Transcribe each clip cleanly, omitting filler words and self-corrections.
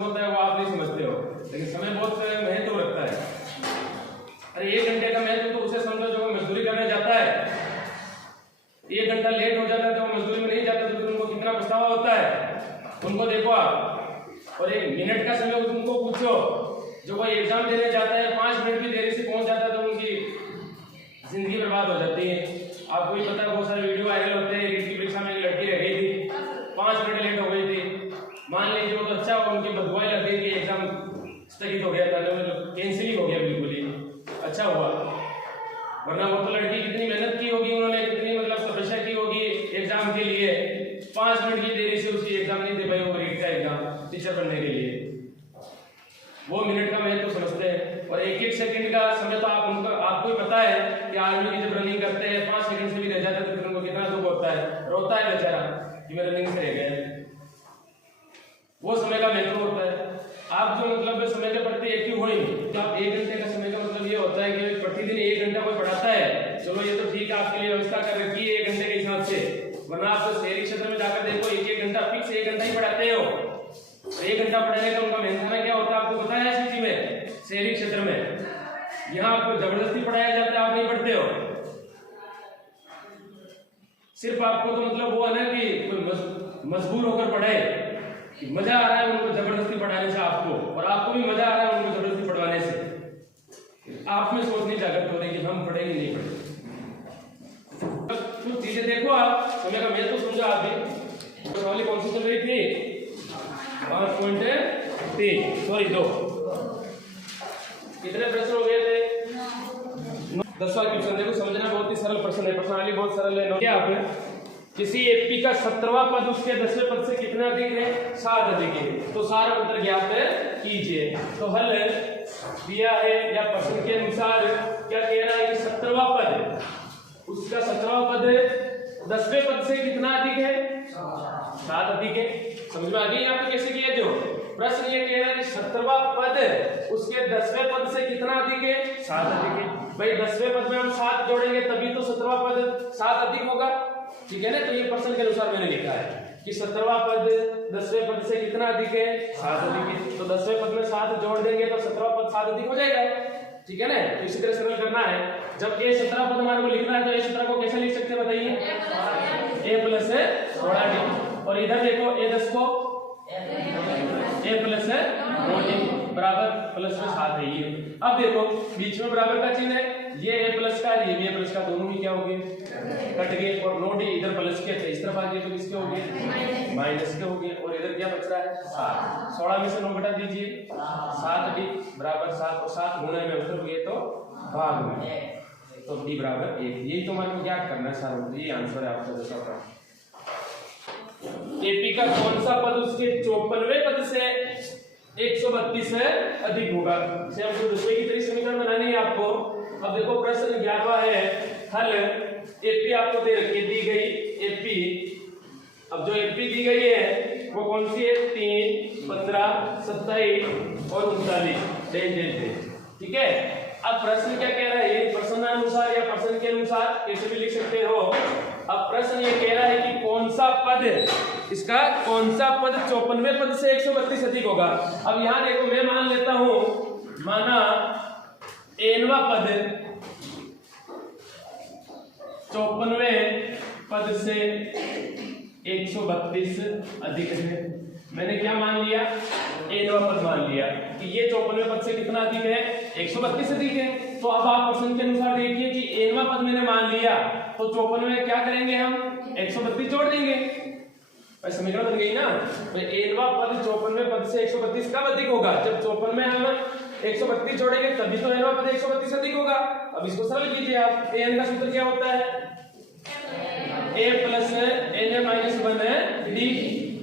होता है वो आप नहीं समझते हो, लेकिन समय बहुत महत्व रखता है। अरे 1 घंटे का महत्व तो उसे समझो जो मजदूरी करने जाता है। 1 घंटा लेट हो जाता है तो वो मजदूरी में नहीं जाता, तो उनको कितना पछतावा होता है। उनको देखो आप, और 1 मिनट का समय उनको पूछो, जो कोई एग्जाम देने जाता है 5 मिनट भी देरी से पहुंच जाता है तो उनकी जिंदगी बर्बाद हो जाती है। आपको भी पता है, बहुत सारे वीडियो वायरल होते हैं। रीट की परीक्षा में एक लड़की रह गई थी, 5 मिनट लेट हो गई थी। मान लीजिए वो तो अच्छा हुआ, उनकी बददुआएं लग गई कि एग्जाम स्थगित हो गया था, कैंसिल ही हो गया बिल्कुल ही, अच्छा हुआ। वरना वो तो लड़की कितनी मेहनत की होगी, उन्होंने कितनी मतलब तपस्या की होगी एग्जाम के लिए। 5 मिनट की देरी से उसकी एग्जाम नहीं दे पाई, वो रीट का एग्जाम टीचर बनने के लिए। वो मिनट का महत्व समझते हैं। और 1-1 सेकंड का समय तो आपको ही पता है कि आर्मी की जब रनिंग करते हैं 5 सेकंड से भी रह जाता है तो फिर उनको कितना दुख होता है, रोता है बेचारा कि मैं रनिंग से रह गया। वो समय का महत्व होता है। आप जो मतलब समय के प्रति एक्टिव हो ही नहीं, तो आप 1 घंटे का समय का मतलब ये होता है कि प्रतिदिन 1 घंटा कोई पढ़ाता है, चलो ये तो ठीक है, आपके लिए व्यवस्था कर रखी है 1 घंटे के हिसाब से। वरना आप तो शहरी क्षेत्र में जाकर देखो, 1-1 घंटा फिक्स 1 घंटा ही पढ़ाते हो। 1 घंटा पढ़ाने का उनका मेहनत क्या होता है आपको पता है। ऐसी चीज में शहरी क्षेत्र में यहाँ आपको जबरदस्ती पढ़ाया जाता है, आप नहीं पढ़ते हो। सिर्फ आपको तो मतलब वो है ना कि कोई मजबूर होकर पढ़ाए, कि मजा आ रहा है उनको जबरदस्ती पढ़ाने से आपको, और आपको भी मजा आ रहा है उनको जबरदस्ती पढ़वाने से। आप में सोच नहीं जागृत हो रही कि हम पढ़ेंगे नहीं पढ़ेंगे। कुछ चीजें देखो आप, समय का मैं तो समझो आप भी। प्रणाली कौन सी चल रही थी? 5.3 सॉरी 2। कितने प्रश्न हो गए थे? 10वां क्वेश्चन देखो, समझना बहुत ही सरल प्रश्न है, प्रश्नावली बहुत सरल है। क्या आप किसी एपी का 17वां पद उसके 10वें पद से कितना अधिक है? 7 अधिक है। तो सारा उत्तर ज्ञात कीजिए। तो हल दिया है या प्रश्न के अनुसार क्या कह रहा है कि 17वां पद उसका 17वां पद 10वें पद से कितना अधिक है? 7 अधिक है। समझ में आ गई यहाँ पे कैसे किया? जो प्रश्न ये कह रहा है कि 17वां पद उसके 10वें पद से कितना अधिक है? 7 अधिक है। भाई 10वें पद में हम 7 जोड़ेंगे तभी तो 17वां पद 7 अधिक होगा, ठीक है ना। तो ये प्रश्न के अनुसार मैंने लिखा है कि 17वां पद 10वें पद से कितना अधिक है? 7 अधिक है। तो 10वें पद में 7 जोड़ देंगे तो 17वां पद 7 अधिक हो जाएगा, ठीक है ना। तो इसी तरह सरल करना है। जब ए 17 पद हमारे को लिखना है तो ए 17 को कैसे लिख सकते हैं बताइए? a plus 16d। और इधर देखो a 10 को a प्लस 9d बराबर प्लस में 7 है ये। अब देखो बीच में बराबर का चिन्ह है, ये a प्लस का ये भी a प्लस का, दोनों ही क्या हो गए? कट गए। और 9d इधर प्लस के थे, इस तरफ आ गए तो किसके हो गए? माइनस के हो गए। और इधर क्या बच रहा है? 7। 16 में से 9 घटा दीजिए, 7d बराबर 7, और 7 गुणे में उत्तर गए तो भाग में, तो d बराबर 1। यही तो हमारे को क्या करना है सारा, ये आंसर है आपका दूसरा प्रश्न। एपी का कौन सा पद उसके 54वें पद से 132 से अधिक होगा? इसे हमको दूसरे की तरह समीकरण बनानी है आपको। अब देखो प्रश्न 11वां है, हल एपी आपको दे रखी दी गई एपी। अब जो एपी दी गई है वो कौन सी है? 3, 15, 27 और 39 ठीक है। अब प्रश्न क्या कह रहा है? ये प्रश्नानुसार या प्रश्न के अनुसार कैसे भी लिख सकते हो। अब प्रश्न ये कह रहा है कि कौन सा पद, इसका कौन सा पद 54वें पद से 132 अधिक होगा। अब यहां देखो मैं मान लेता हूं, माना nवां पद 54वें पद से 132 अधिक है। मैंने क्या मान लिया? nवां पद मान लिया कि ये 54वें पद से कितना अधिक है? 132 अधिक है। तो अब आप प्रश्न के अनुसार देखिए कि nवां पद मैंने मान लिया, तो 54 में क्या करेंगे हम? 132 जोड़ देंगे, समीकरण बन गई ना। तो nवां पद 54वें पद से 132 कब अधिक होगा? जब 54 में हम 132 जोड़ेंगे तभी तो nवां पद 132 अधिक होगा। अब इसको सरल कीजिए आप। n का सूत्र क्या होता है? a plus n minus 1d।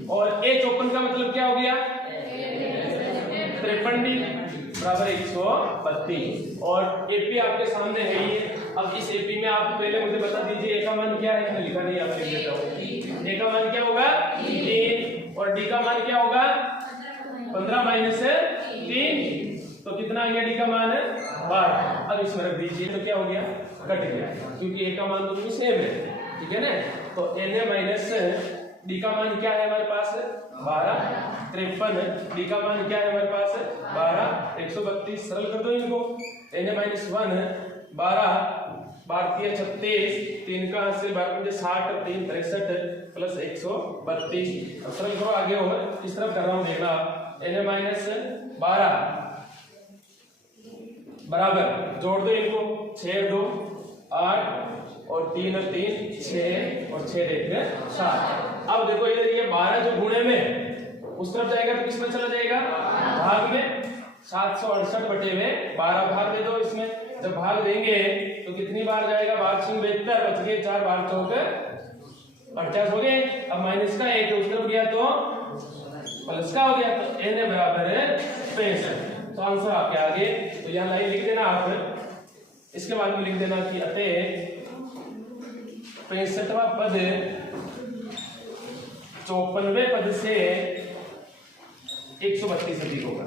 और a 54 का मतलब क्या हो गया? 53d बराबर 132। और एपी आपके सामने है ये। अब इस एपी में आप पहले मुझे बता दीजिए ए का मान क्या है? लिखा नहीं, आप लिख देता हूं। ए का मान क्या होगा? 3। और डी का मान क्या होगा? 15 माइनस 3, तो कितना आ गया? डी का मान है 12। अब इसमें रख दीजिए तो क्या हो गया? कट गया, क्योंकि ए का मान दोनों सेम है, ठीक है ना। तो एन माइनस डी का मान क्या है हमारे पास? 12। 53, डी का मान क्या है हमारे पास 12, 132 सरल कर दो इनको। n माइनस 1 12 12 36, 3 का 12 60, 3 63 प्लस 132। अब सरल करो आगे और इस तरफ कर रहा हूं देखना n माइनस 12 बराबर जोड़ दो इनको 6 2 8 और 3 और 3 6 और 6 1 7। अब देखो इधर ये 12 जो गुणे में उस तरफ जाएगा तो किसमें चला जाएगा भाग में। 768 बटे में 12 भाग दे दो इसमें। जब भाग देंगे तो कितनी बार जाएगा भाग 72 बच गए 4 बार चौक 50 हो गए। अब माइनस का 1 उस तरफ गया तो प्लस का हो गया तो n बराबर है 65। तो आंसर आपके आगे। तो यहाँ लाइन लिख देना आप, इसके बाद में लिख देना कि अतः 65वां पद 54वें पद से 132 अधिक होगा।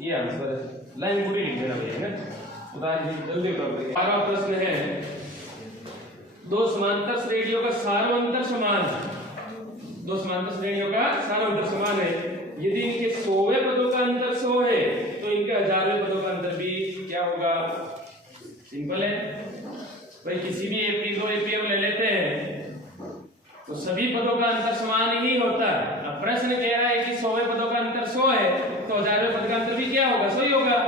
ये आंसर है। लाइन पूरी लिख देना भैया ना, उदाहरण जल्दी उतार। आगे प्रश्न है दो समांतर श्रेणियों का सारवंतर समान, दो समांतर श्रेणियों का सारवंतर समान है। यदि इनके 100वें पदों का अंतर 100 है तो इनके 1000वें पदों का अंतर भी क्या होगा। सिंपल है भाई, किसी भी एपी दो एपी ले लेते हैं तो सभी पदों का अंतर समान ही होता है। अब प्रश्न कह रहा है कि 100वें पदों का अंतर 100 है तो 1000वें पद का अंतर भी क्या होगा 100 ही होगा।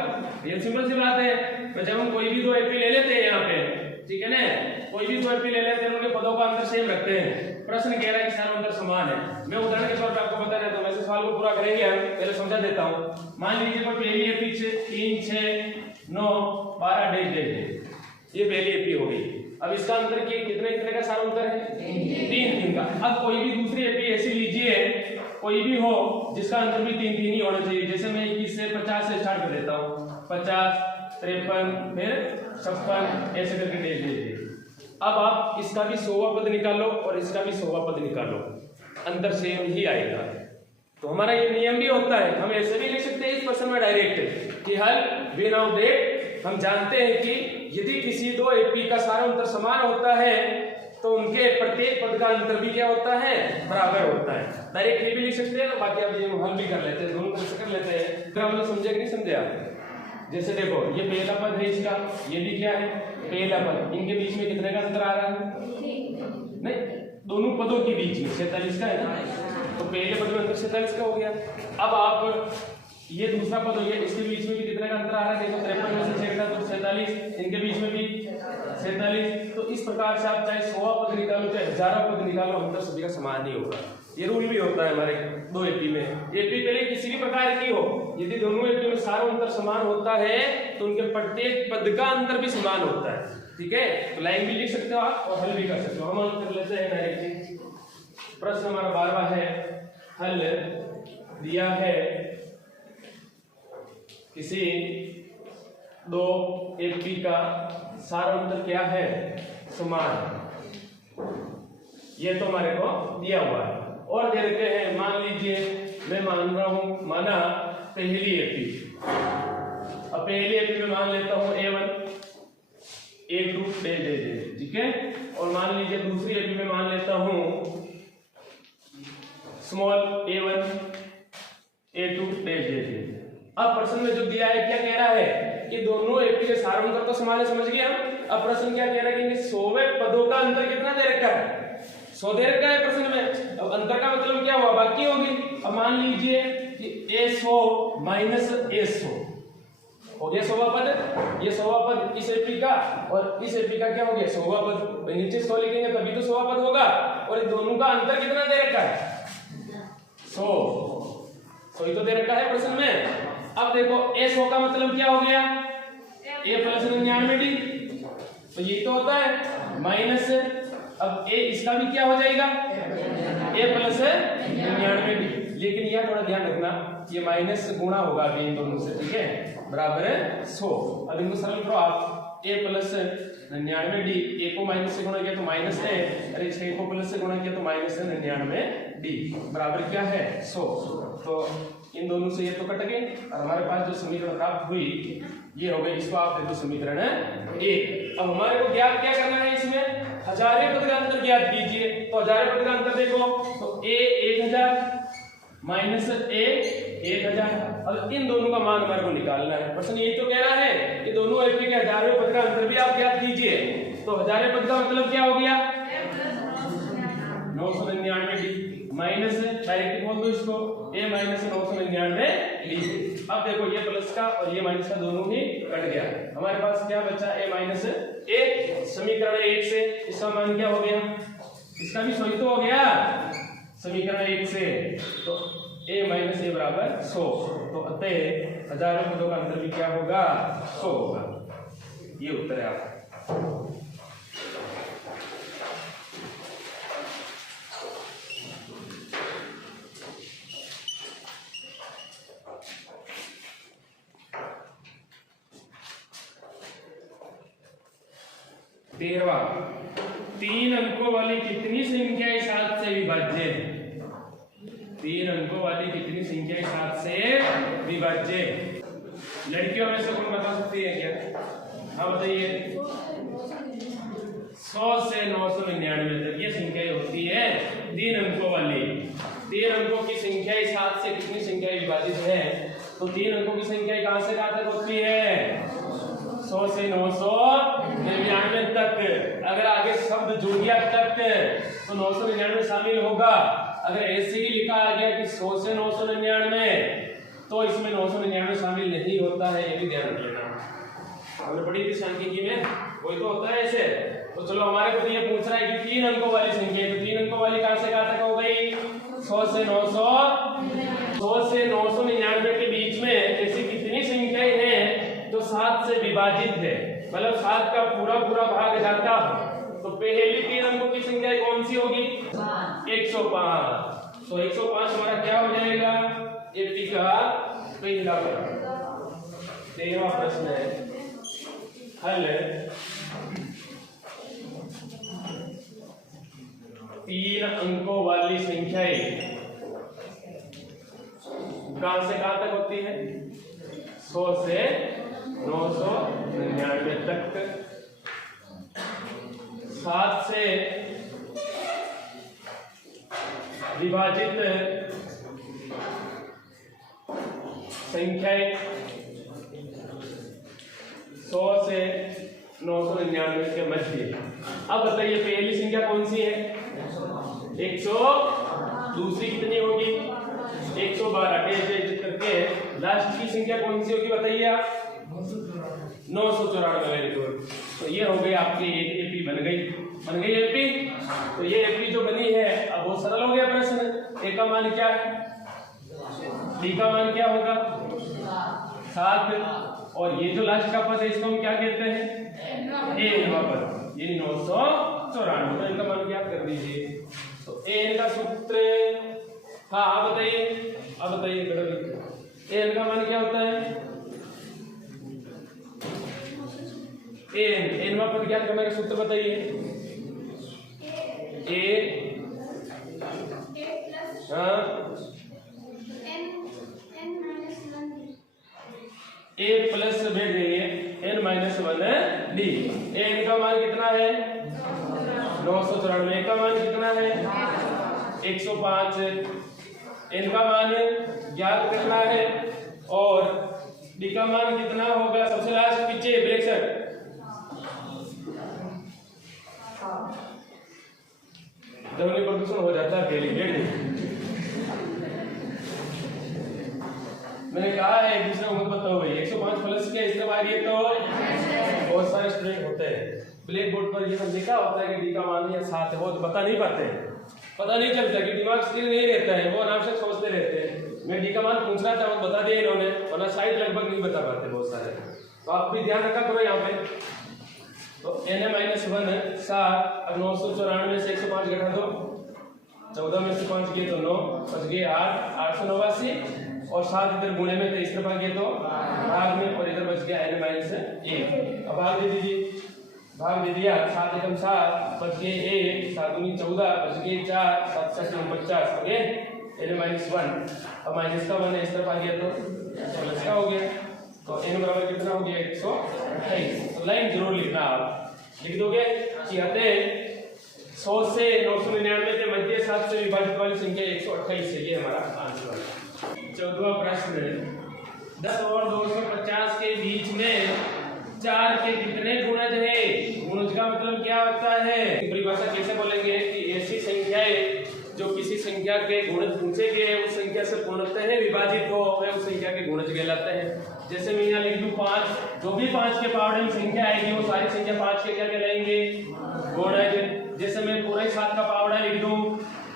ये सिंपल सी बात है। तो जब हम कोई भी दो एपी ले लेते हैं यहाँ पे, ठीक है ना, कोई भी दो एपी ले लेते हैं उनके पदों का अंतर सेम रखते हैं। प्रश्न कह रहा है कि सारवंतर समान है। मैं उदाहरण के तौर पर आपको बता देता हूँ, वैसे सवाल को पूरा करेंगे हम, पहले समझा देता हूँ। मान लीजिए कोई पहली एपी 3 6 9 12 ये पहली एपी हो गई। अब इसका अंतर कितने कितने का सारवंतर है 3 का। अब कोई भी दूसरी एपी ऐसी लीजिए कोई भी हो जिसका अंतर भी 3 ही होना चाहिए। जैसे मैं 21 से 50 से स्टार्ट कर देता हूँ, 50 53 फिर 56 ऐसे करके डेज लीजिए। अब आप इसका भी 100वां पद निकालो और इसका भी 100वां पद निकालो, अंतर सेम ही आएगा। तो हमारा ये नियम भी होता है, हम ऐसे भी लिख सकते हैं इस प्रश्न में डायरेक्ट कि हल बिन ऑफ दैट। हम जानते हैं कि यदि किसी दो एपी का सारवंतर समान होता है तो उनके प्रत्येक पद का अंतर भी क्या होता है बराबर होता है। डायरेक्ट ये भी लिख सकते हैं, तो बाकी आप ये हल भी कर लेते हैं, दोनों तरह से कर लेते हैं। फिर हम लोग समझे कि नहीं समझे आप। जैसे देखो ये पहला पद है इसका, ये भी क्या है पहला पद, इनके बीच में कितने का अंतर आ रहा है नहीं, दोनों पदों के बीच में 47 का है ना, तो पहले पद में अंतर 47 का हो गया। अब आप ये दूसरा पद हो गया, इसके बीच में भी कितने का अंतर आ रहा है देखो, 53 में से 6 तो 47, इनके बीच में भी 47। तो इस प्रकार से आप चाहे 100वां पद निकालो चाहे 1000वां पद निकालो, अंतर सभी का समान ही होगा। ये रूल भी होता है हमारे दो एपी में। एपी पहले किसी भी प्रकार की हो, यदि दोनों एपी में सारवंतर समान होता है तो उनके प्रत्येक पद का अंतर भी समान होता है। ठीक है, तो लाइन भी लिख सकते हो आप और हल भी कर सकते हो। हम हल कर लेते हैं डायरेक्टली। प्रश्न हमारा 12वां है, हल दिया है किसी दो एपी का सारवंतर क्या है समान, ये तो हमारे को दिया हुआ है। और दे रखे हैं, मान लीजिए मैं मान रहा हूं, माना पहली एपी, अब पहली एपी में मान लेता हूं A1 A2 दे दे दे, ठीक है। और मान लीजिए दूसरी एपी में मान लेता हूं स्मॉल A1 A2 दे दे दे। अब प्रश्न में जो दिया है क्या कह रहा है कि दोनों एपी के सारवंतर तो समान है, समझ गए हम। अब प्रश्न क्या कह रहा है कि इनके 100वें पदों का अंतर कितना दे रखा है 100 दे रखा है प्रश्न में। अब अंतर का मतलब क्या हुआ बाकी होगी। अब मान लीजिए कि A100 माइनस A100 हो गया 100वां पद, ये 100वां पद इस एपी का और इस एपी का क्या हो गया 100वां पद। नीचे 100 लिखेंगे तभी तो 100वां पद होगा। और इन दोनों का अंतर कितना दे रखा है 100 ही तो दे रखा है प्रश्न में। अब देखो A100 का मतलब क्या हो गया A प्लस 99D, तो यही तो होता है माइनस। अब A इसका भी क्या हो जाएगा A प्लस 99D, लेकिन यह थोड़ा ध्यान रखना ये माइनस गुणा होगा अभी इन दोनों से, ठीक है, बराबर है 100। अब इनको सरल करो आप, A प्लस 99D, A को माइनस से गुणा किया तो माइनस है, अरे इसके A को प्लस से गुणा किया तो माइनस है 99D, बराबर क्या है 100। तो इन दोनों से ये तो कट गए और हमारे पास जो समीकरण प्राप्त हुई ये हो गई, इसको आप देखो समीकरण 1। अब हमारे को ज्ञात क्या करना है इसमें हजारे पद का अंतर ज्ञात कीजिए। तो हजारे पद का अंतर देखो तो a 1000 माइनस a 1000। अब इन दोनों का मान हमारे को निकालना है। प्रश्न यही तो कह रहा है कि दोनों एपी के हजारे पद का अंतर भी आप ज्ञात कीजिए। तो हजारे पद का मतलब क्या हो गया 999 माइनस डायरेक्ट बोल दो इसको a माइनस 999 डी। अब देखो ये प्लस का और ये माइनस का दोनों ही कट गया। हमारे पास क्या बचा a माइनस 1। समीकरण 1 से इसका मान क्या हो गया, इसका भी सही तो हो गया समीकरण 1 से। तो a माइनस a बराबर 100। तो अतः हजारों पदों का अंतर भी क्या होगा 100 होगा। ये उत्तर है आपका। तेरहवां, 3 अंकों वाली कितनी संख्याएं 7 से विभाज्य है। 3 अंकों वाली कितनी संख्याएं 7 से विभाज्य है। लड़कियों में से कौन बता सकती है क्या? हाँ बताइए। 100 से 999 तक ये संख्याएं होती है 3 अंकों वाली। 3 अंकों की संख्याएं 7 से कितनी संख्याएं विभाजित है? तो 3 अंकों की संख्याएं कहां से कहां तक होती है 100 से 999 तक। अगर आगे शब्द जुड़ गया तक तो 999 शामिल होगा। अगर ऐसे ही लिखा आ गया कि 100 से 999 तो इसमें 999 शामिल नहीं होता है, ये भी ध्यान रखना। हमने पढ़ी थी सांख्यिकी में, वही तो होता है ऐसे। तो चलो हमारे को ये पूछ रहा है कि 3 अंकों वाली संख्या, तो 3 अंकों वाली कहां से कहां तक हो गई 100 से 999 के बीच में ऐसी कितनी संख्याएं हैं जो 7 से विभाजित है, मतलब 7 का पूरा पूरा भाग जाता हो। तो पहली 3 अंकों की संख्या कौन सी होगी 105। तो 105 हमारा क्या हो जाएगा एपी का पहला प्रश्न। 13वां प्रश्न है हल 3 अंकों वाली संख्याएं कहां से कहां तक होती है 100 से 999 तक। 7 से विभाजित संख्याएं 100 से 999 के मध्य। अब बताइए पहली संख्या कौन सी है 100, दूसरी कितनी होगी 112 करके लास्ट की संख्या कौन सी होगी बताइए आप 994। Very good. तो ये हो गई आपकी एक एपी बन गई एपी। तो ये एपी जो बनी है अब बहुत सरल हो गया प्रश्न। ए का मान क्या है डी का मान क्या होगा 7 और ये जो लास्ट का पद है इसको हम क्या कहते हैं एन पद, ये 994। तो इनका मान क्या कर दीजिए। तो एन का सूत्र हाँ आप बताइए एन का मान क्या होता है एन पद ज्ञात करने का सूत्र बताइए। ए हाँ ए प्लस भेज देंगे एन माइनस 1 डी। एन का मान कितना है 994, का मान कितना है 105। एन का मान ज्ञात करना है और डी का मान कितना होगा सबसे लास्ट पीछे ब्रेक सर ध्वनि प्रदूषण हो जाता है पहले। मैंने कहा है एक दूसरे को पता हो गई 105 प्लस के इस्तेमाल ये तो बहुत सारे स्टूडेंट होते हैं ब्लैक बोर्ड पर ये सब लिखा होता है कि डी का मान या 7 है, वो तो बता नहीं पाते, पता नहीं चलता कि दिमाग स्थिर नहीं रहता है, वो अनावश्यक सोचते रहते हैं। मैं डी का मान पूछना चाहूँ बता दिया इन्होंने, वरना शायद लगभग नहीं बता पाते बहुत सारे। तो आप भी ध्यान रखा करो यहाँ पे। तो n माइनस 1 7। अब 994 से 105 घटा दो, 14 में से 5 किए तो 9 बच गए 8, 889 और 7 इधर गुणे में 23 तरफ गए तो भाग में और इधर बच गया n माइनस 1। अब भाग दे दीजिए, भाग दे दिया 7 एकम 7 बच गए 1, 7 दूनी 14 बच गए 4, 7 7 50 हो गए n माइनस 1। अब माइनस का 1 इस तरफ आ गया तो प्लस का हो गया। तो n बराबर कितना हो गया 128। तो लाइन जरूर लिखना, आप लिख दोगे 76 100 से 999 के मध्य 7 से विभाजित वाली संख्या 128 है। ये हमारा आंसर है। 14वां प्रश्न, 10 और 250 के बीच में 4 के कितने गुणज है? गुणज का मतलब क्या होता है? परिभाषा कैसे बोलेंगे कि ऐसी संख्याएं जो किसी संख्या के गुणज पूछे गए उस संख्या से पूर्णतः विभाजित हो वे उस संख्या के गुणज कहलाते हैं। जैसे मैं यहाँ लिख दूं 5, जो भी 5 के पावर में संख्या आएगी वो सारी संख्या 5 के क्या कहलाएंगे? गुणज। जैसे मैं पूरे 7 का पावड़ा लिख दूं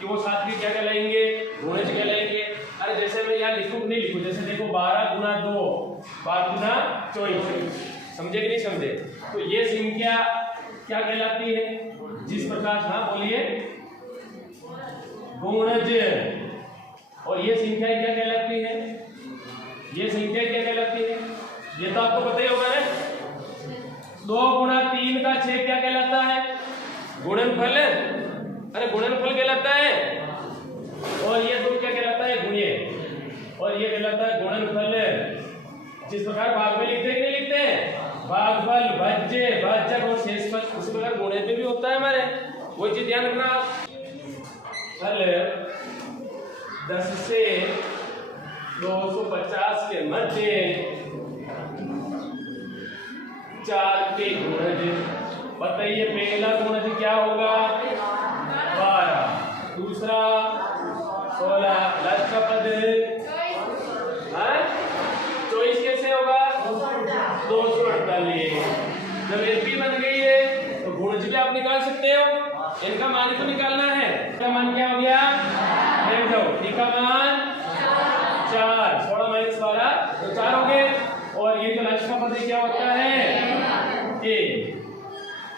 कि वो 7 के क्या कहलाएंगे? गुणज कहलाएंगे। अरे जैसे मैं यहाँ लिखूं नहीं लिखूं, जैसे देखो 12 गुना 2 12 गुना 24, समझे कि नहीं समझे? तो ये संख्या क्या कहलाती है? जिस प्रकार, हाँ बोलिए, गुणज। और ये संख्या क्या कहलाती है? ये संख्या क्या कहलाती है? ये तो आपको पता ही होगा ना। 2 गुना 3 का 6 क्या कहलाता है? गुणनफल। अरे गुणनफल कहलाता है। और ये 2 क्या कहलाता है? गुण्य। और ये कहलाता है गुणनफल। जिस प्रकार भाग में लिखते हैं कि नहीं लिखते हैं? भागफल, भाज्य, भाजक और शेषफल, उसी प्रकार गुणे पे भी होता है हमारे। वो चीज ध्यान रखना। फल 10 से 250 के मध्य 4 के गुणज बताइए। पहला गुणज क्या होगा? 12। दूसरा 16। लास्ट का पद 24 कैसे होगा? 248। जब एपी बन गई है तो गुणज भी आप निकाल सकते हो। इनका मान तो निकालना है। इसका मान क्या हो गया? देख जाओ, डी का मान 4, 16 माइनस 12 तो 4 हो गए। और ये जो लास्ट का पद क्या होता है? ए।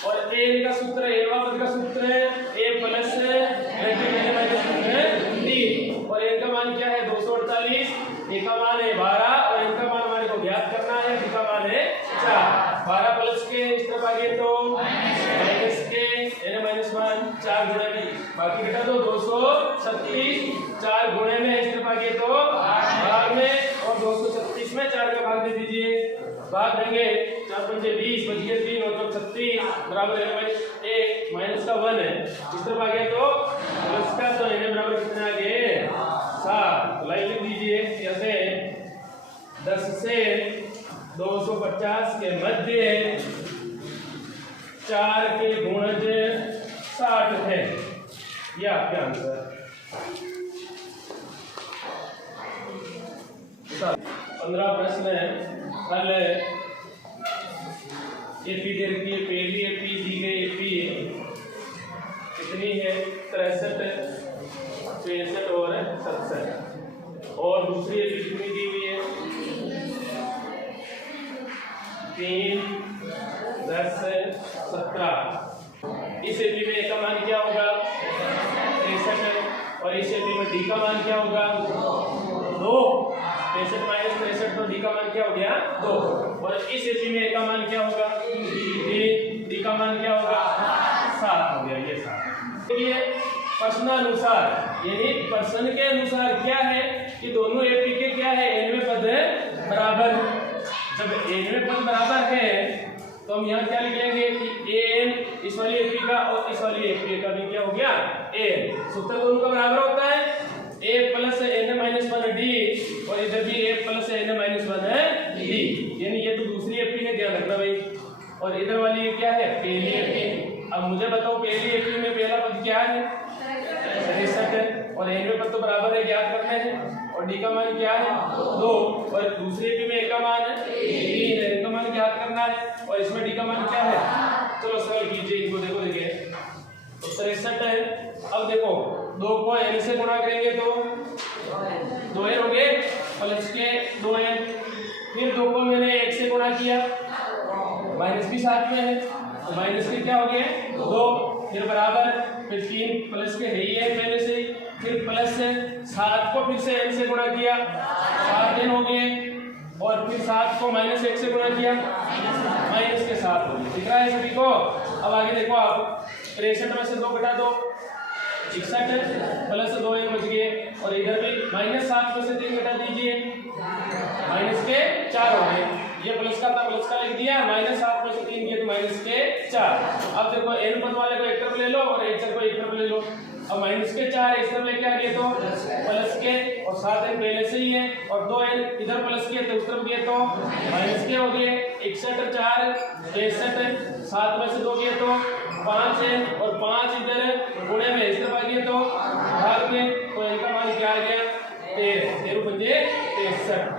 और ए का सूत्र, एवा पद का सूत्र है ए प्लस डी। और इनका मान क्या है? 248। ए का मान है 12 और इनका मान हमारे को ज्ञात करना है। डी का मान है 4। 12 प्लस के इस तरफ आगे तो माइनस के -1 4 गुणे में बाकी घटा दो 236। 4 गुणे में इस तरफ आगे तो भाग में और 236 में 4 का भाग दे दीजिए। भाग देंगे 4 पंजे 20 बच गए 3 और 36 बराबर है 1 माइनस का 1 है। इस तरफ आ गया तो प्लस का, तो इन्हें बराबर कितना आ गए? 7। लाइन लिख दीजिए जैसे 10 से 250 के मध्य 4 के गुणज 60 है। ये आपका आंसर। 15 प्रश्न है। हल एपी दे रखी है। पहली एपी दी गई एपी कितनी है? 63, 65 और 67। और दूसरी एपी कितनी दी हुई है? 3, 10, 17। इस एपी में ए का मान क्या होगा? 63। और इस एपी में डी का मान क्या होगा? 2। 65 माइनस 63 तो डी का मान क्या हो गया? 2। और इस एपी में ए का मान क्या होगा? डी का मान क्या होगा? 7 हो गया। ये 7। ये प्रश्नानुसार यानी प्रश्न के अनुसार क्या है कि दोनों एपी के क्या है? एनवे पद बराबर। जब एनवे पद बराबर है तो हम यहाँ क्या लिख लेंगे कि एन इस वाली एपी का और इस वाली एपी का भी क्या हो गया? एन। सूत्र दोनों का बराबर होता है ए प्लस एन माइनस 1 डी और इधर भी ए प्लस एन माइनस 1 है डी। यानी ये तो दूसरी एपी है, ध्यान रखना भाई। और इधर वाली ये क्या है? पहली एपी। अब मुझे बताओ पहली एपी में पहला पद क्या है? 63 है। और एन में पद तो बराबर है, ज्ञात करना है। और डी का मान क्या है? 2। और दूसरी एपी में ए का मान है 3 है, इनका मान ज्ञात करना है। और इसमें डी का मान क्या है? चलो सरल कीजिए इनको। देखो देखिए तो 63 है। अब देखो 2 को n से गुणा करेंगे तो 2n हो गए प्लस के 2n। फिर 2 को मैंने 1 से गुणा किया, माइनस भी साथ में है तो माइनस के क्या हो गए? 2। फिर बराबर, फिर 3 प्लस के है ही है पहले से ही। फिर प्लस 7 को फिर से n से गुणा किया 7n हो गए। और फिर 7 को माइनस 1 से गुणा किया माइनस के 7 हो गए। दिख रहा है सभी को? अब आगे देखो आप 63 में से 2 घटा दो 61 प्लस 2n बच गए। और इधर भी -7 में से 3 घटा दीजिए माइनस के 4 हो गए। ये प्लस का था, प्लस का लिख दिया, -7 में से 3 किए तो माइनस के 4। अब देखो n पद वाले को एक तरफ ले लो और एक चर को एक तरफ ले लो। अब माइनस के 4 इस तरफ लेके आ गए तो प्लस के, और 7n पहले से ही है, और 2n इधर प्लस के तो उस तरफ गए तो माइनस के हो गए। 61 और 4 63, 7 में से 2 गए तो 5n, और 5 इधर गुणे में इस तरफ आ गए तो भाग में, तो इनका मान क्या आ गया 13, 13 पंजे 63।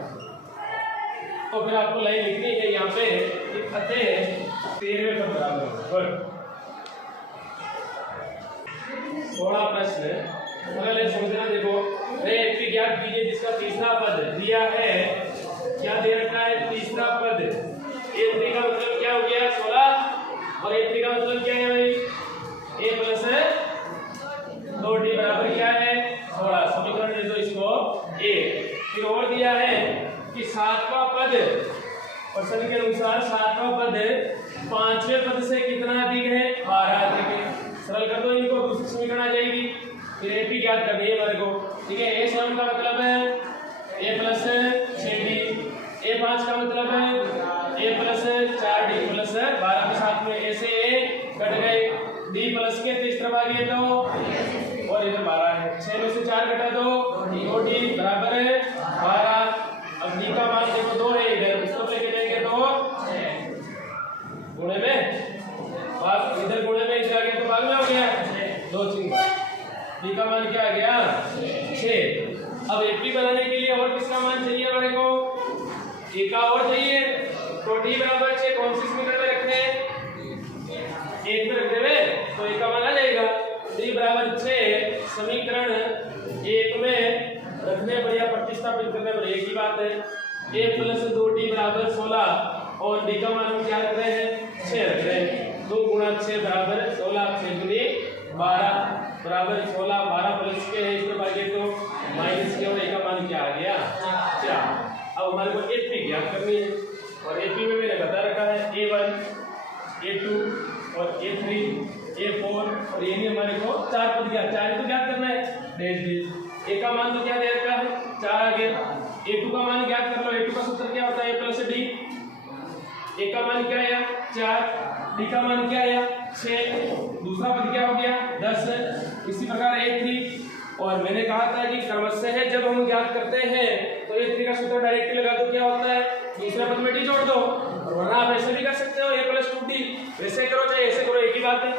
तो फिर आपको लाइन लिखनी है यहाँ पे कि अतः 13वें पद बराबर। थोड़ा प्रश्न पहले समझना, देखो एपी ज्ञात कीजिए जिसका तीसरा पद दिया है। क्या दे रखा है? तीसरा पद। ए3 का मतलब क्या हो गया 16, और ए3 का मतलब क्या है भाई a प्लस 2d बराबर क्या है 16। समीकरण दे दो इसको a। फिर और दिया है कि सातवां पद, प्रश्न के अनुसार सातवां पद पांचवें पद से कितना अधिक है 12 अधिक है। सरल कर दो इनको, दूसरी समीकरण आ जाएगी। फिर एपी ज्ञात करनी है हमारे को, ठीक है। a7 का मतलब है a प्लस 6d, a5 का मतलब है a प्लस 4d प्लस 12 के साथ में a से a कट गए, d प्लस के तो इस तरफ आ गए तो, और इधर 12 है, 6 में से 4 घटा दो 2d बराबर है 12। अब d का मान देखो 2 है, इधर इसको लेके जाएंगे तो गुणे में भाग, इधर गुणे में इधर आ गया तो भाग में हो गया 2 चिन्ह। d का मान क्या आ गया 6। अब एपी बनाने के लिए और किसका मान चाहिए हमारे को? a का और चाहिए, तो d बराबर 6 कौन सी समीकरण में रखते हैं? 1 में रख देवे तो a का मान आ जाएगा। d बराबर 6 समीकरण 1 में रखने बढ़िया, प्रतिस्थापित करने बढ़िया की बात है। a प्लस 2d बराबर 16, और d का मान हम क्या रख रहे हैं 6 रख रहे हैं। 2 गुणा 6 बराबर 16, 6 गुनी 12 बराबर 16, 12 प्लस के है इस पर भागे तो माइनस के, और a का मान क्या आ गया 4। अब हमारे को एपी ज्ञात करनी है, और एपी में मैंने बता रखा है a1 a2 और a3 a4, और ये नहीं हमारे को 4 पद ज्ञात, 4 तो ज्ञात करना है डेज। a का मान तो क्या दे रखा है 4 आ गया। a2 का मान ज्ञात कर लो, a2 का सूत्र क्या होता है a प्लस d। a का मान क्या आया 4, d का मान क्या आया 6, दूसरा पद क्या हो गया 10। इसी प्रकार a3, और मैंने कहा था कि क्रमशः है जब हम ज्ञात करते हैं तो a3 का सूत्र डायरेक्टली लगा दो, क्या होता है तीसरे पद में d जोड़ दो, और वरना आप ऐसे भी कर सकते हो a प्लस 2d, वैसे करो चाहे ऐसे करो एक ही बात है।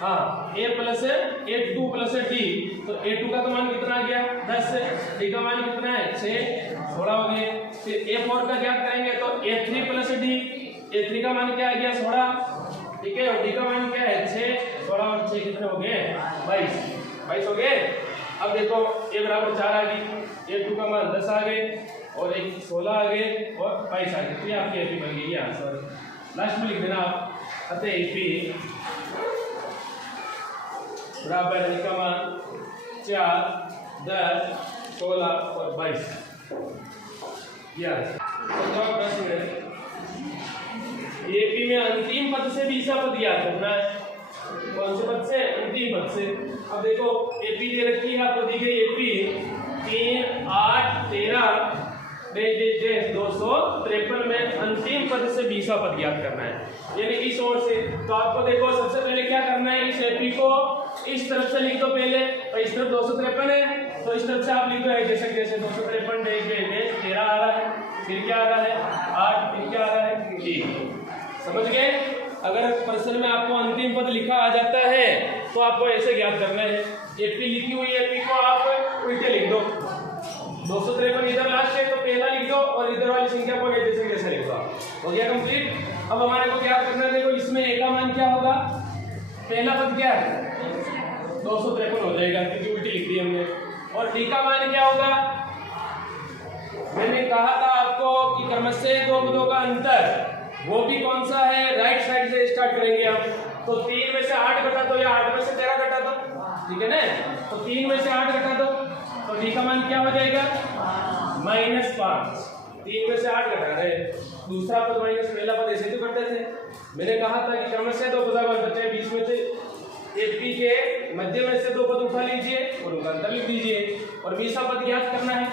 हाँ a plus a2 plus d, तो a2 का तो मान कितना आ गया 10, d का मान कितना है 6, 16 हो गए। फिर a4 का ज्ञात करेंगे तो a3 प्लस d, a3 का मान क्या आ गया 16, ठीक है, और d का मान क्या है 6, 16 और 6 कितने हो गए 22 हो गए। अब देखो a बराबर 4 आ गई, a2 का मान 10 आ गए, और एक 16 आ गए, और 22 आ गए। तो ये आपकी एपी बन गई, ये आंसर लास्ट में लिख देना आप। अतः एपी बराबर का मान 4, 10, 16 और 22। प्रश्न एपी में अंतिम पद से 20 पद याद करना है। कौन से पद से? अंतिम पद से। अब देखो एपी दे रखी है आपको, दी गई एपी 3, 8, 13 253 में अंतिम पद से 20 पद याद करना है, यानी इस ओर से। तो आपको देखो सबसे पहले क्या करना है, इस एपी को इस तरफ से लिख दो पहले, और इस तरफ 253 है तो इस तरफ से आप लिख दो जैसे जैसे 253 13 आ रहा है, फिर क्या आ रहा है 8, फिर क्या आ रहा है 3। समझ गए? अगर प्रश्न में आपको अंतिम पद लिखा आ जाता है तो आपको ऐसे ज्ञात करना है। एपी लिखी हुई एपी को आप उल्टे लिख दो, 253 इधर लास्ट है तो पहला लिख दो, और इधर वाली संख्या को जैसे जैसे लिख दो। हो गया कंप्लीट। अब हमारे को क्या करना है, देखो इसमें ए का मान क्या होगा, पहला पद क्या है 253 हो जाएगा क्योंकि उल्टी लिख दी हमने। और डी का मान क्या होगा, मैंने कहा था आपको कि क्रमशः दो पदों का अंतर, वो भी कौन सा है, राइट साइड से स्टार्ट करेंगे हम। तो 3 में से 8 घटा दो, या 8 में से 13 घटा दो, ठीक है ना। तो 3 में से 8 घटा दो तो डी का मान क्या हो जाएगा -5। 3 में से 8 घटा रहे, दूसरा पद माइनस पहला पद, ऐसे तो करते थे। मैंने कहा था कि क्रमशः दो पद बचे हैं, बीच में से एपी के मध्य में से दो पद उठा लीजिए और उनका अंतर लिख दीजिए, और 20 पद ज्ञात करना है।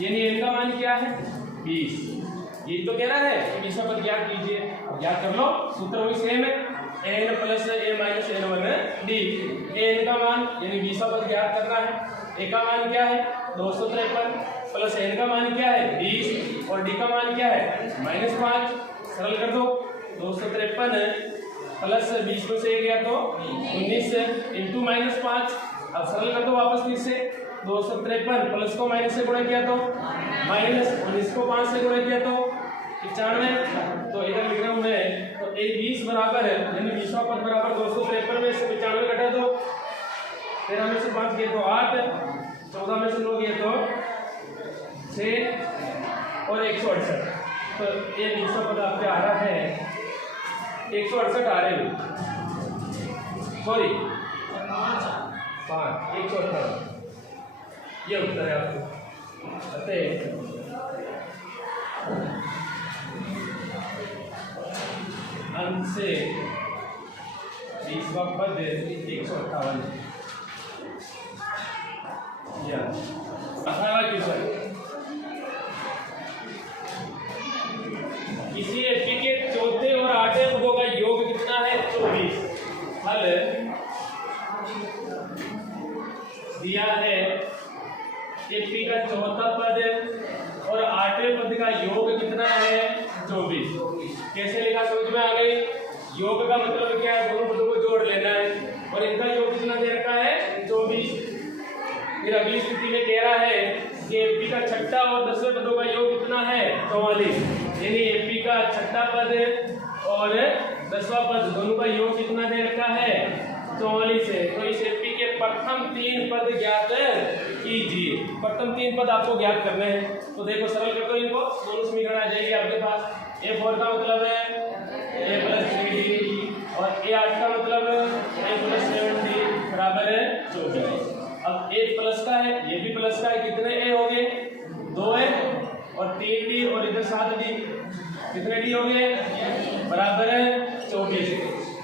यानी n का मान क्या है 20, ये तो कह रहा है कि बीसवां पद ज्ञात कीजिए। अब ज्ञात कर लो, सूत्र वही सेम है, n plus a minus n1 d। n का मान यानी बीसवां पद ज्ञात करना है। a का मान क्या है 253 प्लस n का मान क्या है 20 और d का मान क्या है -5। सरल कर दो, 253 प्लस 20 में से गया तो 19 इंटू -5। अब सरल कर दो वापस फिर से, 253 प्लस को माइनस से गुणा किया तो माइनस, 19 को 5 से गुणा किया तो 95। तो इधर लिख रहा हूं मैं, तो 20 बराबर है यानी 20वां पद बराबर 253 में से 95 घटा दो, 13 में से 5 गए तो 8, 14 में से 9 गए तो 6 और 168। तो ये 20वां पद आपके आ रहा है 168 आ रहे हैं, सॉरी 5 118। ये उत्तर है आपको। अतः अंत से 20वां पद 158। या 18वां क्वेश्चन, किसी एपी के चौथे और आठवें पदों का योग कितना है 24। हल दिया है एपी का चौथा पद और आठवें पद का योग कितना है 24। कैसे लिखा समझ में आ गई? योग का मतलब क्या है, दोनों पदों को जोड़ लेना है और इनका योग कितना दे रखा है 24। फिर अगली स्थिति में कह रहा है कि एपी का छठा और 10वें पदों का योग कितना है 44, यानी एपी का छठा पद और 10वां पद दोनों का योग कितना दे रखा है 44 है। तो इस एपी के प्रथम 3 पद ज्ञात कीजिए। प्रथम 3 पद आपको ज्ञात करने हैं। तो देखो सरल कर दो इनको, दोनों समीकरण आ जाएगी आपके पास। a4 का मतलब है a प्लस 3d और a8 का मतलब a प्लस 7d बराबर है 24। अब a प्लस का है, ये भी प्लस का है, कितने a हो गए 2 है और 3d और इधर 7d, कितने d हो गए बराबर है 24।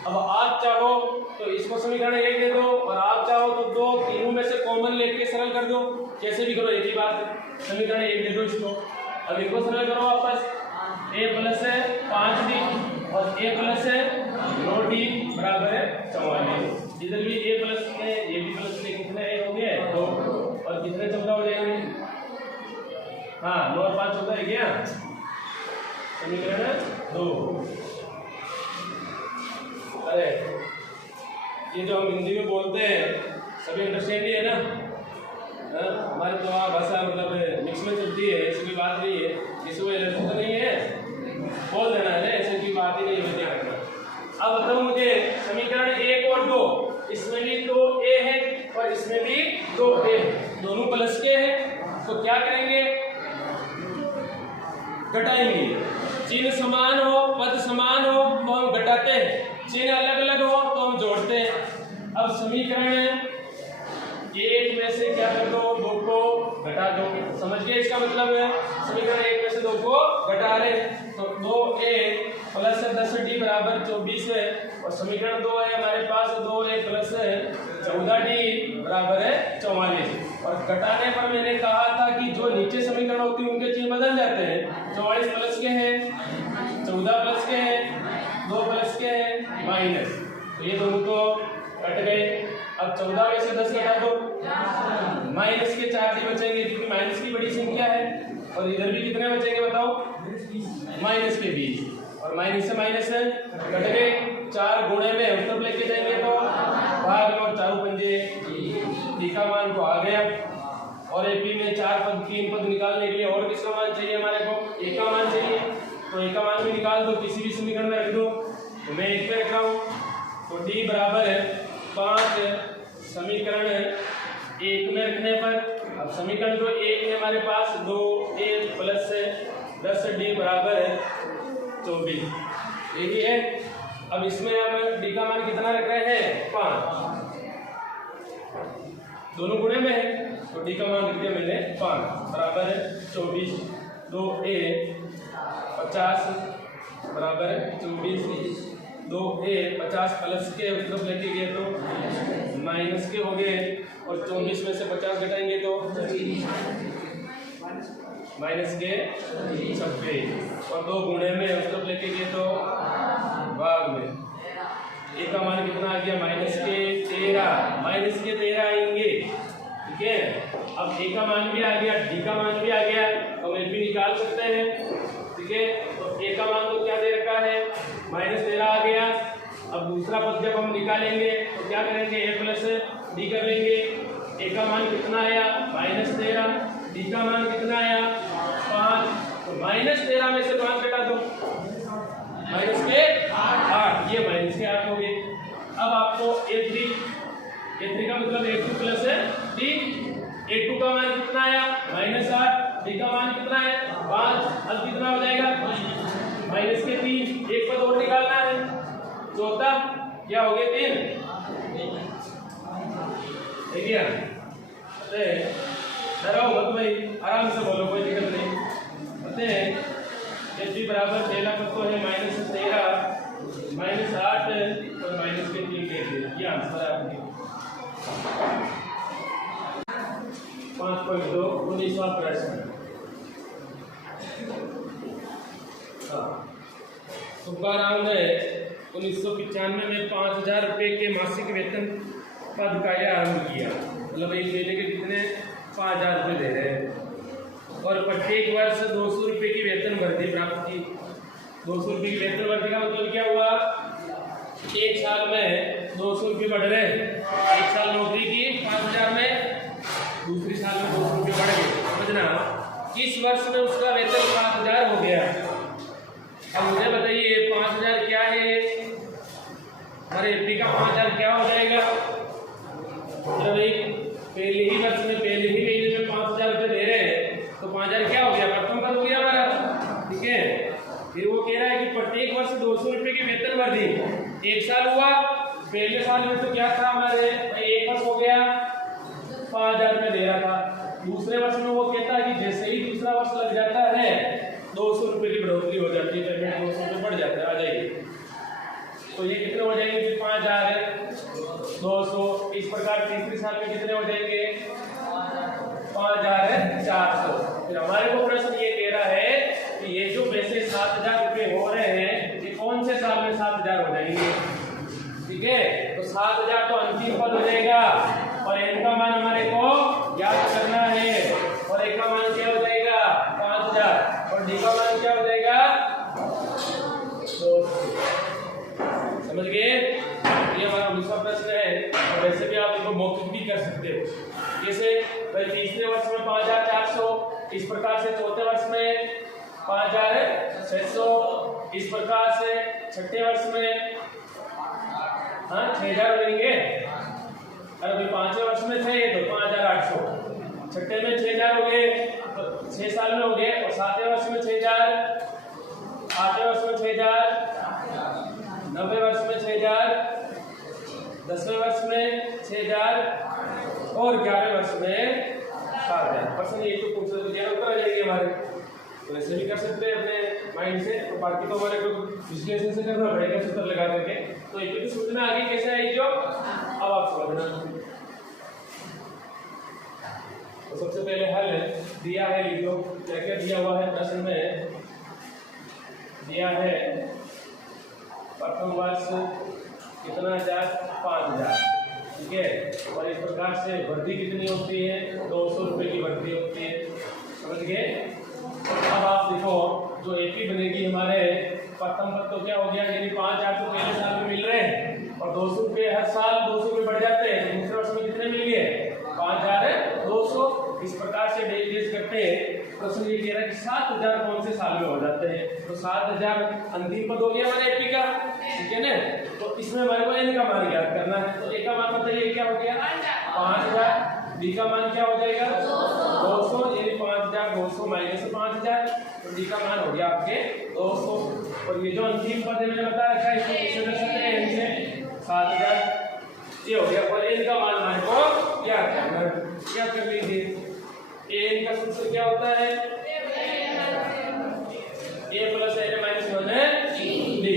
अब आप चाहो तो इसको समीकरण 1 दे दो और आप चाहो तो 2 तीनों में से कॉमन लेके सरल कर दो, कैसे भी करो एक ही बात है। समीकरण 1 दे दो इसको। अब इनको सरल करो वापस, a प्लस है 5d और a प्लस है 9d बराबर है 44। इधर भी a प्लस है, ये भी प्लस है, कितने a हो गए 2 और कितने 14 हो जाएंगे। हाँ 9 और 5 14 है क्या, समीकरण 2। अरे ये जो हम हिंदी में बोलते हैं सभी अंडरस्टैंड ही है ना, हमारी तो भाषा मतलब मिक्स में चलती है, ऐसी कोई बात नहीं है, इसको एलर्जी तो नहीं है, बोल देना है, ऐसी कोई बात ही नहीं है, ध्यान रखना। अब बताओ मुझे समीकरण 1 और 2, इसमें भी 2a है और इसमें भी 2a, दोनों प्लस के हैं, तो क्या करेंगे घटाएंगे। चिन्ह समान हो पद समान हो तो हम घटाते हैं, चिन्ह अलग अलग हो तो हम जोड़ते हैं। अब समीकरण 1 में से क्या कर दो 2 को घटा दो, समझ गए इसका मतलब है। समीकरण 1 में से 2 को घटा रहे तो 2a प्लस 10d बराबर 24 है और समीकरण 2 है हमारे पास, 2a प्लस 14d बराबर है 44। और घटाने पर मैंने कहा था कि जो नीचे समीकरण होती है उनके चिन्ह बदल जाते हैं। 44 प्लस के हैं, 14 प्लस के हैं, 2 प्लस के हैं, माइनस, तो ये दोनों तो कट गए। अब 14 में से 10 घटा दो, माइनस के 4 ही बचेंगे क्योंकि माइनस की बड़ी संख्या है। और इधर भी कितने बचेंगे बताओ, माइनस के 20 और माइनस से माइनस कट गए। 4 गुणे में उत्तर लेके जाएंगे तो भाग में और 4 पंजे डी का मान तो आ गया। और एपी में 4 पद 3 पद निकालने के लिए और किसका मान चाहिए हमारे को, एक का मान चाहिए, तो एक का मान भी निकाल दो, किसी भी समीकरण में रख दो। तो मैं एक पे रख रहा हूँ तो डी बराबर है 5 समीकरण 1 में रखने पर। अब समीकरण जो 1 है हमारे पास 2a प्लस 10d बराबर है 24, यही है। अब इसमें हम डी का मान कितना रख रहे हैं 5, दोनों गुणे में है तो डी का मान लिख दिया मैंने 5 बराबर है 24। 2a 50 बराबर है 24, 2a 50 प्लस के तरफ लेके गए तो माइनस के हो गए और 24 में से 50 घटाएंगे तो माइनस के 26 और 2 गुणे में मतलब लेके गए तो भाग में। ए का मान कितना आ गया माइनस के 13 आएंगे। ठीक है, अब ए का मान भी आ गया, डी का मान भी आ गया, तो हम भी निकाल सकते हैं। ठीक है, तो ए का मान तो क्या दे रखा है -13 आ गया। अब दूसरा पद जब हम निकालेंगे तो क्या करेंगे, ए प्लस डी कर लेंगे। ए का मान कितना आया -13, डी का मान कितना आया 5, तो -13 में से 5 घटा दो, माइनस के 8, ये माइनस के 8 हो गए। अब आपको A3 का मतलब A2 प्लस डी, A2 का मान कितना आया -8, डी का मान कितना है 5, अब कितना हो जाएगा माइनस के 3, एक पद और निकालना है, चौथा क्या हो गया 3। ठीक है, डराओ मत भाई, आराम से बोलो, कोई दिक्कत नहीं। कहते हैं H बराबर पहला पद तो है -13, -8 और माइनस के 3 दे दिए, ये आंसर है आपके 5.2 19वां प्रश्न। सुब्बाराव ने 1995 में 5000 रुपये के मासिक वेतन पद कार्य आरंभ किया। मतलब एक महीने के कितने 5000 रुपये दे रहे हैं और प्रत्येक वर्ष 200 रुपये की वेतन वृद्धि प्राप्त की। 200 रुपये की वेतन वृद्धि का मतलब क्या हुआ, एक साल में 200 रुपये बढ़ रहे, एक साल नौकरी की 5000 में, दूसरी साल में 200 रुपये बढ़ गए। समझना, किस वर्ष में उसका वेतन 5000 हो गया। अब मुझे बताइए 5000 क्या है, हमारे एपी का 5000 क्या हो जाएगा। जब एक पहले ही वर्ष में पहले ही महीने में 5000 रुपये दे रहे हैं तो 5000 क्या हो गया, प्रथम पद हो गया हमारा। ठीक है, फिर वो कह रहा है कि प्रत्येक वर्ष 200 रुपये की वेतन वृद्धि, एक साल हुआ, पहले साल में तो क्या था हमारे एक वर्ष हो गया 5000 रुपये दे रहा था, दूसरे वर्ष में वो कहता है कि जैसे ही दूसरा वर्ष लग जाता है 200 रुपये की बढ़ोतरी हो जाती है, पेमेंट 200 रुपये बढ़ जाता है, आ जाएगी। तो ये कितने हो जाएंगे फिर 5200। इस प्रकार तीसरे साल में कितने हो जाएंगे 5400। फिर हमारे को प्रश्न ये कह रहा है कि ये जो पैसे 7000 रुपये हो रहे हैं ये कौन से साल में 7000 हो जाएंगे। ठीक है, तो 7000 तो अंतिम पद हो जाएगा और n का मान हमारे को याद करना है, और a का मान क्या हो जाएगा 5000 और d का मान क्या हो जाएगा 200। समझ गए, ये हमारा दूसरा प्रश्न है। और वैसे भी आप इसको मौखिक भी कर सकते हो, जैसे तीसरे वर्ष में 5400, इस प्रकार से चौथे वर्ष में 5600, इस प्रकार से छठे वर्ष में 6000 बनेंगे। अरे भाई पांचवें वर्ष में थे तो 5800, छठे में 6000 हो गए, तो 6 साल में हो गए, और सातवें वर्ष में 6000, आठवें वर्ष में 6000, 9वें वर्ष में 6000, 10वें वर्ष में 6000 और 11वें वर्ष में 7000। प्रश्न ये तो पूछ सकते हैं, उत्तर आ जाएंगे हमारे। तो ऐसे भी कर सकते हैं अपने माइंड से, तो बाकी तो हमारे को विश्लेषण से करना पड़ेगा सूत्र लगा करके। तो एक तो सूचना आगे कैसे आई जो अब आप समझना। तो सबसे पहले हल दिया है, लिखो क्या क्या दिया हुआ है प्रश्न में। दिया है प्रथम वर्ष कितना 5000, ठीक है, और इस प्रकार से वृद्धि कितनी होती है 200 रुपये की वृद्धि होती है। समझ गए। अब आप देखो जो एपी बनेगी हमारे प्रथम पद तो क्या हो गया, यानी 5000 तो पहले साल में मिल रहे हैं और 200 रुपये हर साल 200 रुपये बढ़ जाते हैं, तो दूसरे वर्ष में कितने मिल गए 5200। इस प्रकार से डेज करते हैं। प्रश्न ये कह रहा है कि 7000 कौन से साल में हो जाते हैं, तो 7000 अंतिम पद हो गया हमारे एपी का, ठीक है ना। तो इसमें हमारे को एन का मान ज्ञात करना है। तो ए का मान बताइए क्या हो गया 5000, डी का मान क्या हो जाएगा 200, यानी 5200 माइनस 5000, तो डी का मान हो गया आपके 200। और ये जो अंतिम पद है मैंने बता रखा है इसको कर सकते हैं इनसे 7000, ये हो गया। और एन का मान हमारे को क्या करना है, क्या कर लीजिए। एन का सूत्र क्या होता है ए प्लस एन माइनस 1 डी।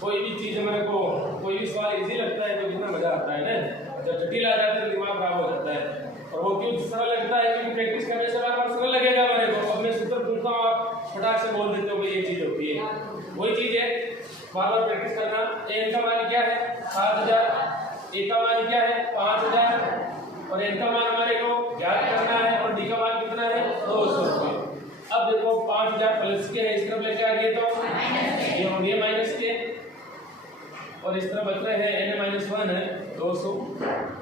कोई भी चीज हमारे को कोई भी सवाल इजी लगता है तो कितना मजा आता है ना, जब जटिल आ जाता है तो दिमाग खराब हो जाता है। और वो क्यों सरल लगता है क्योंकि प्रैक्टिस करने से बार बार सरल लगेगा हमारे को, अपने बार बार प्रैक्टिस करना। एन का मान क्या है 7000, ए का मान क्या है 5000 और एन का मान हमारे को ज्ञात करना है और डी का मान कितना है 200 रुपये। अब देखो 5000 प्लस के है, इस तरफ लेके आ गए तो ये हो गए माइनस के और इस तरफ बच रहे हैं n-1 है 200।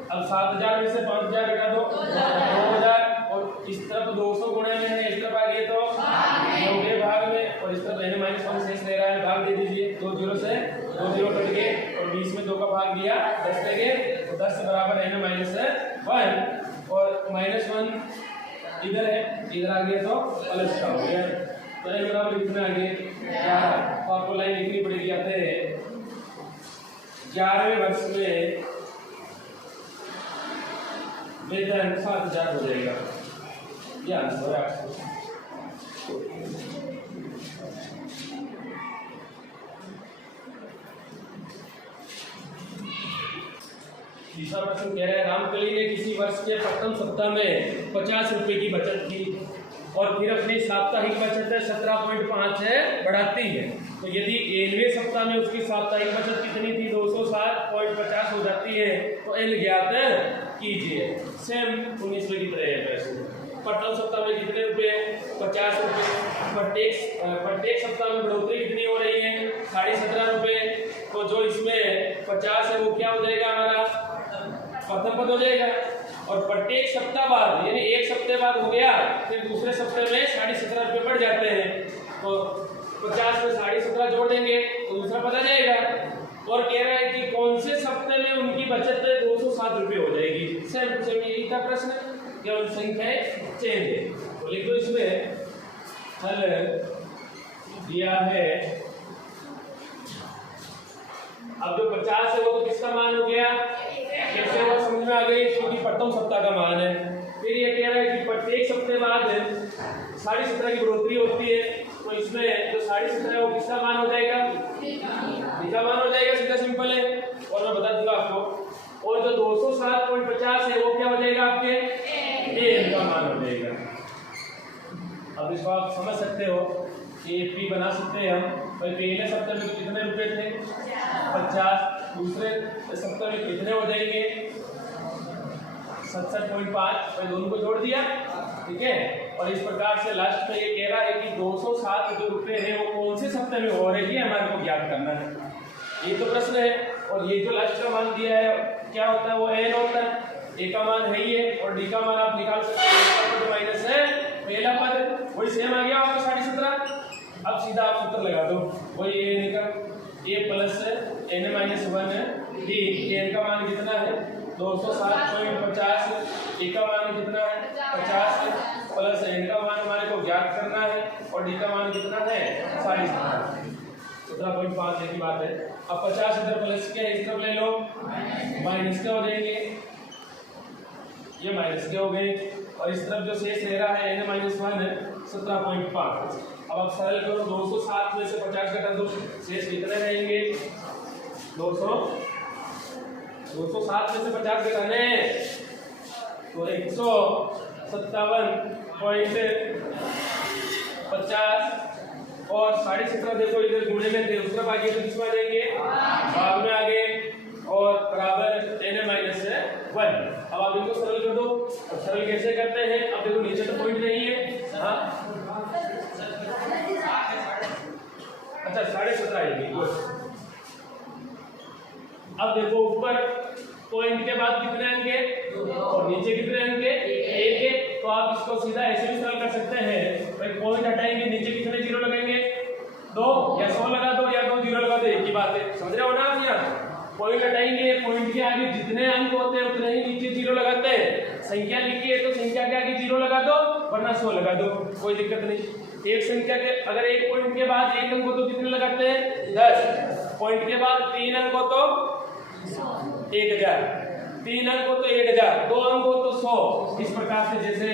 अब 7000 में से 5000 घटा दो 2000 और इस तरफ 200 गुणे में है, इस तरफ आ गए तो ये हो गए भाग में और इस तरफ n-1 शेष रह रहा है, भाग दे दीजिए। 2 0 से 2 0 कट गए और 20 में 2 का भाग दिया 10 रह गए तो 10 बराबर n-1 और -1 इधर है, इधर आ गया तो प्लस का हो गया तो n बराबर कितना आ गया 11। तो आपको लाइन लिखनी पड़ेगी। आते हैं 11वें वर्ष में वेतन 7000 हो जाएगा, ये आंसर है आपको। तीसरा प्रश्न कह रहा है रामकली ने किसी वर्ष के प्रथम सप्ताह में 50 रुपए की बचत की और फिर अपनी साप्ताहिक बचत 17.5 है बढ़ाती है, तो यदि 11वें सप्ताह में उसकी साप्ताहिक बचत कितनी थी 207.50 हो जाती है तो एन ज्ञात कीजिए। सेम 19 में कितने हैं पैसे, प्रथम सप्ताह में कितने रुपए 50 रुपए, प्रत्येक सप्ताह में बढ़ोतरी कितनी हो रही है 17.5 रुपए, तो जो इसमें 50 है वो क्या हो जाएगा हमारा प्रथम पद हो जाएगा और प्रत्येक सप्ताह बाद यानी एक सप्ताह बाद हो गया फिर दूसरे सप्ताह में 17.5 रुपये बढ़ जाते हैं तो 50 में 17.5 जोड़ देंगे तो दूसरा पद आ जाएगा। और कह रहा है कि कौन से सप्ताह में उनकी बचत 207 रुपये हो जाएगी। सेम यही था प्रश्न, केवल संख्याएं चेंज है। तो लिख दो इसमें हल दिया है। अब जो 50 है वो तो किसका मान हो गया, कैसे वो समझ में आ गई, क्योंकि प्रथम सप्ताह का मान है। फिर ये कह रहा है कि प्रत्येक सप्ताह बाद 17.5 की बढ़ोतरी होती है तो इसमें जो 17.5 है वो किसका मान हो जाएगा, डी का मान हो जाएगा, सीधा सिंपल है। और मैं बता दूंगा आपको, और जो 207.50 है वो क्या हो जाएगा आपके एन का मान हो जाएगा। अब इसको आप समझ सकते हो कि पी बना सकते हैं हम। भाई पहले सप्ताह में कितने रुपए थे 50, दूसरे सप्ताह में कितने हो जाएंगे 67.5, भाई दोनों को जोड़ दिया, ठीक है। और इस प्रकार से लास्ट में ये कह रहा है कि 207 जो रुपए हैं वो कौन से सप्ताह में हो रही है हमारे को ज्ञात करना है, ये तो प्रश्न है। और ये जो लास्ट का मान दिया है क्या होता है वो एन होता है, ए का मान है ही है और डी का मान आप निकाल सकते हैं, तो माइनस है पहला पद वही सेम आ गया आपका 17.5। अब सीधा आप सूत्र लगा दो, वही ए निकल ए प्लस n-1 डी, एन का मान कितना है 207.50, ए का मान कितना है 50 प्लस एन का मान हमारे को ज्ञात करना है और डी का मान कितना है 17.5 की बात है। अब 50 इधर प्लस के इस तरफ ले लो माइनस के हो जाएंगे, ये माइनस के हो गए और इस तरफ जो शेष रह रहा है n-1 17.5। अब आप सरल करो 207 में से 50 घटा दो, शेष कितने रहेंगे 207 में से 50 घटाने तो 157.50 और 17.5 देखो इधर गुणे में थे, उस तरफ आगे तो किसमें आ जाएंगे भाग में आगे और बराबर n-1। अब आप इनको सरल कर दो, और सरल कैसे करते हैं, अब देखो नीचे तो पॉइंट नहीं है, हाँ अच्छा 17.5 आएगी। अब देखो ऊपर पॉइंट के बाद कितने अंक और नीचे कितने अंक एक है, तो आप इसको सीधा ऐसे भी सरल कर सकते हैं। भाई पॉइंट हटाएंगे नीचे कितने जीरो लगाएंगे 2 या 100 लगा दो या 2 जीरो लगा दो, एक ही बात है, समझ रहे हो ना आप। यहाँ पॉइंट हटाएंगे, पॉइंट के आगे जितने अंक होते हैं उतने ही नीचे जीरो लगाते हैं। संख्या लिखी है तो संख्या के आगे जीरो लगा दो वरना 100 लगा दो, कोई दिक्कत नहीं। एक संख्या के अगर एक पॉइंट के बाद एक अंक हो तो कितने लगाते हैं 10, पॉइंट के बाद 3 अंक हो तो 1000, 3 अंक हो तो 1000, 2 अंक हो तो 100। इस प्रकार से जैसे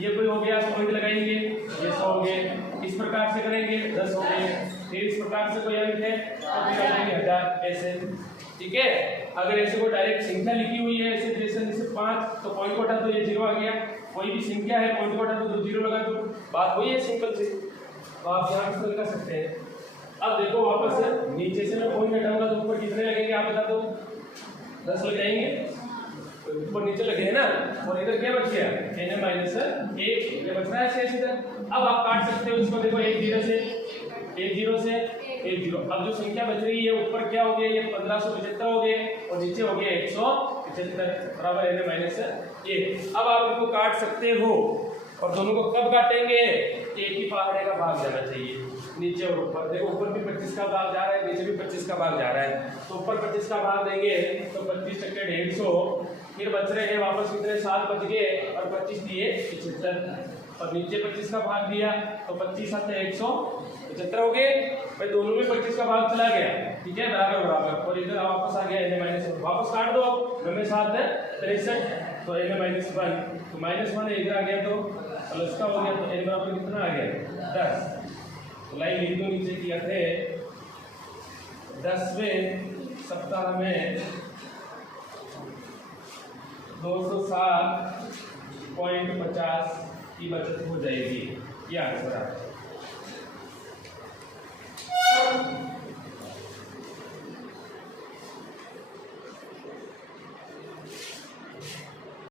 ये कोई हो गया पॉइंट लगाएंगे ये 100 हो गए, इस प्रकार से करेंगे 10 हो गए, फिर इस प्रकार से कोई अंक है तो फिर लगाएंगे 1000 ऐसे, ठीक है। अगर ऐसे को डायरेक्ट संख्या लिखी हुई है ऐसे जैसे 5 तो पॉइंट को हटा दो ये जीरो आ गया, कोई भी संख्या है पॉइंट को हटा दो तो जीरो लगा दो, बात वही है सिंपल सी। तो आप यहाँ पर कर सकते हैं। अब देखो वापस नीचे से मैं पॉइंट हटाऊंगा तो ऊपर कितने लगेंगे आप बता दो? 10 लग जाएंगे, ऊपर नीचे लगे हैं ना। और इधर क्या बच गया? n माइनस 1 ये बच रहा है शेष इधर। अब आप काट सकते हो इसको, देखो 1 0 से 1 0। अब जो संख्या बच रही है ऊपर क्या हो गया? ये 1575 हो गए और नीचे हो गया 175 बराबर n माइनस 1। अब आप इनको काट सकते हो और दोनों को कब काटेंगे? एक ही पहाड़े का भाग जाना चाहिए, नीचे और ऊपर। देखो ऊपर भी 25 का भाग जा रहा है, नीचे भी 25 का भाग जा रहा है, तो ऊपर 25 का भाग देंगे तो 25 टक्के 150, फिर बच रहे हैं वापस कितने? 7 बच गए और 25 दिए 75, और नीचे 25 का भाग दिया तो 25 7 175 हो गए भाई। दोनों में 25 का भाग चला गया, ठीक है, बराबर बराबर। और इधर वापस आ गया n माइनस 1, वापस काट दो। 9 में 7 है 63, तो n माइनस 1, तो माइनस 1 इधर आ गया तो प्लस का हो गया, तो n बराबर कितना आ गया? 10। तो लाइन लिख दो नीचे की अर्थ है 10वें सप्ताह में 207.50 की बचत हो जाएगी। ये आंसर है।